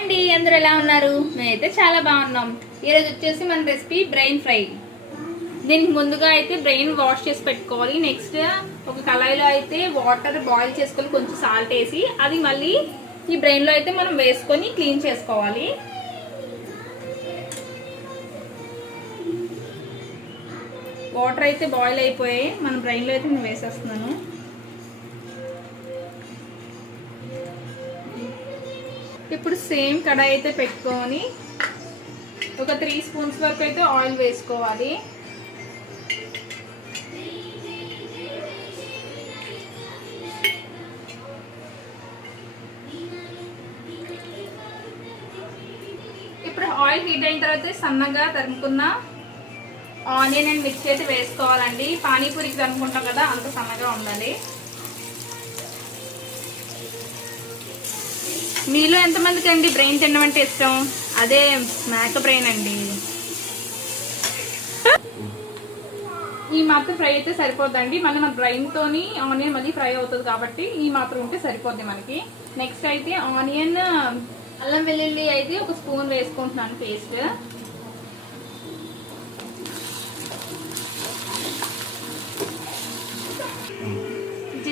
అండి అందరూ ఎలా ఉన్నారు? మేమైతే చాలా బాగున్నాం. ఈరోజు వచ్చేసి మన రెసిపీ బ్రెయిన్ ఫ్రై దీనికి ముందుగా అయితే బ్రెయిన్ వాష్ చేసి పెట్టుకోవాలి. నెక్స్ట్ ఒక కళాయిలో అయితే వాటర్ బాయిల్ చేసుకొని కొంచెం సాల్ట్ వేసి అది మళ్ళీ ఈ బ్రెయిన్లో అయితే మనం వేసుకొని క్లీన్ చేసుకోవాలి. వాటర్ అయితే బాయిల్ అయిపోయాయి. మన బ్రెయిన్లో అయితే నేను వేసేస్తున్నాను. ఇప్పుడు సేమ్ కడాయి అయితే పెట్టుకొని ఒక త్రీ స్పూన్స్ వరకు అయితే ఆయిల్ వేసుకోవాలి. ఇప్పుడు ఆయిల్ హీట్ అయిన తర్వాత సన్నగా తరుముకున్న ఆనియన్ అండ్ మిర్చి అయితే వేసుకోవాలండి. పానీపూరికి తరుముకుంటాం కదా అంత సన్నగా ఉండాలి. మీలో ఎంతమందికి అండి బ్రెయిన్ తినడం అంటే ఇష్టం? అదే మేక బ్రెయిన్ అండి. ఈ మాత్రం ఫ్రై అయితే సరిపోద్దండి. మళ్ళీ మన బ్రెయిన్ తోని ఆనియన్ మళ్ళీ ఫ్రై అవుతుంది కాబట్టి ఈ మాత్రం ఉంటే సరిపోద్ది మనకి. నెక్స్ట్ అయితే ఆనియన్ అల్లం వెల్లుల్లి అయితే ఒక స్పూన్ వేసుకుంటున్నాను పేస్ట్.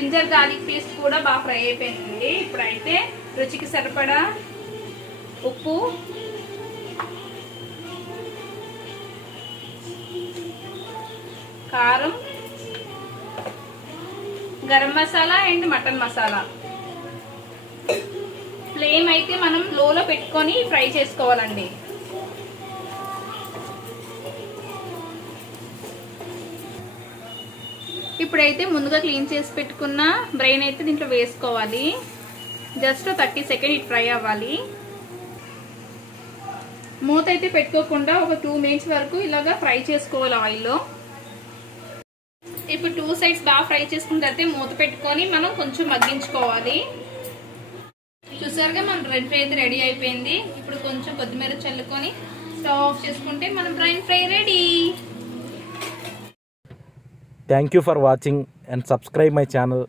జింజర్ గార్లిక్ పేస్ట్ కూడా బాగా ఫ్రై అయిపోయింది. ఇప్పుడైతే రుచికి సరిపడా ఉప్పు. కారం. Garam masala and mutton masala. Flame అయితే మనం లోలో పెట్టుకొని ఫ్రై చేసుకోవాలండి. ఇప్పుడైతే ముందుగా క్లీన్ చేసి పెట్టుకున్న బ్రెయిన్ అయితే దీంట్లో వేసుకోవాలి. Just thirty second it fry అవ్వాలి. మూత అయితే పెట్టుకోకుండా ఒక టూ మినిట్స్ వరకు ఇలాగా ఫ్రై చేసుకోవాలి ఆయిల్లో. ఇప్పుడు టూ సైడ్స్ బాగా ఫ్రై చేసుకున్న తర్వాత మూత పెట్టుకొని మనం కొంచెం మగ్గించుకోవాలి. చూసారుగా మన బ్రెడ్ ఫ్రై అయితే రెడీ అయిపోయింది. ఇప్పుడు కొంచెం కొత్తిమీర చల్లుకొని స్టవ్ ఆఫ్ చేసుకుంటే మన brain fry ready. Thank you for watching and subscribe my channel.